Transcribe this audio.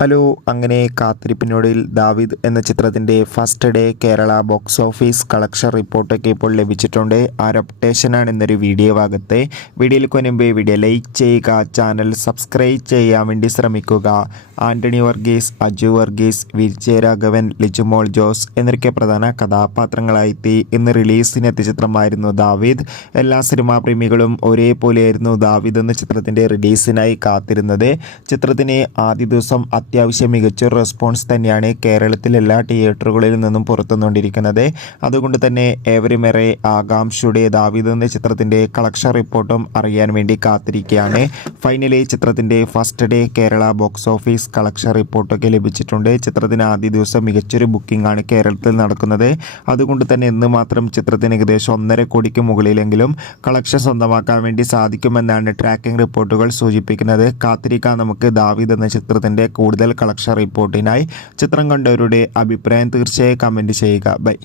Hello, അങ്ങനെ കാത്തിരിപ്പിനൊടുവിൽ ദാവീദ് എന്ന ചിത്രത്തിൻ്റെ first day Kerala box office collection റിപ്പോർട്ടൊക്കെ ഇപ്പോൾ ലഭിച്ചിട്ടുണ്ട്. ആ അപ്ഡേഷനാണ് ഇന്നൊരു വീഡിയോ ഭാഗത്തെ. വീഡിയോയിലേക്ക് മുൻപ് വീഡിയോ ലൈക്ക് ചെയ്യുക, ചാനൽ സബ്സ്ക്രൈബ് ചെയ്യാൻ വേണ്ടി ശ്രമിക്കുക. ആൻ്റണി വർഗീസ്, അജു വർഗീസ്, വിജയരാഘവൻ, ലിജുമോൾ ജോസ് എന്നൊക്കെ പ്രധാന കഥാപാത്രങ്ങളായെത്തി ഇന്ന് റിലീസിനെത്തിയ ചിത്രമായിരുന്നു ദാവീദ്. എല്ലാ സിനിമാ പ്രേമികളും ഒരേപോലെയായിരുന്നു ദാവീദ് എന്ന ചിത്രത്തിൻ്റെ റിലീസിനായി കാത്തിരുന്നത്. ചിത്രത്തിന് ആദ്യ ദിവസം അത്യാവശ്യം മികച്ചൊരു റെസ്പോൺസ് തന്നെയാണ് കേരളത്തിലെ എല്ലാ തിയേറ്ററുകളിൽ നിന്നും പുറത്തുവന്നുകൊണ്ടിരിക്കുന്നത്. അതുകൊണ്ട് തന്നെ ഏവരുമേറെ ആകാംക്ഷയുടെ ദാവീദ് എന്ന ചിത്രത്തിൻ്റെ കളക്ഷൻ റിപ്പോർട്ടും അറിയാൻ വേണ്ടി കാത്തിരിക്കുകയാണ്. ഫൈനലി ചിത്രത്തിൻ്റെ first day Kerala box office collection റിപ്പോർട്ടൊക്കെ ലഭിച്ചിട്ടുണ്ട്. ചിത്രത്തിന് ആദ്യ ദിവസം മികച്ചൊരു ബുക്കിംഗ് ആണ് കേരളത്തിൽ നടക്കുന്നത്. അതുകൊണ്ട് തന്നെ ഇന്ന് മാത്രം ചിത്രത്തിന് ഏകദേശം 1.5 കോടിക്ക് മുകളിലെങ്കിലും കളക്ഷൻ സ്വന്തമാക്കാൻ വേണ്ടി സാധിക്കുമെന്നാണ് ട്രാക്കിംഗ് റിപ്പോർട്ടുകൾ സൂചിപ്പിക്കുന്നത്. കാത്തിരിക്കാൻ നമുക്ക് ദാവീദ് എന്ന ചിത്രത്തിൻ്റെ കൂടുതൽ കളക്ഷൻ റിപ്പോർട്ടിനായി. ചിത്രം കണ്ടവരുടെ അഭിപ്രായം തീർച്ചയായും കമൻറ്റ് ചെയ്യുക. ബൈ.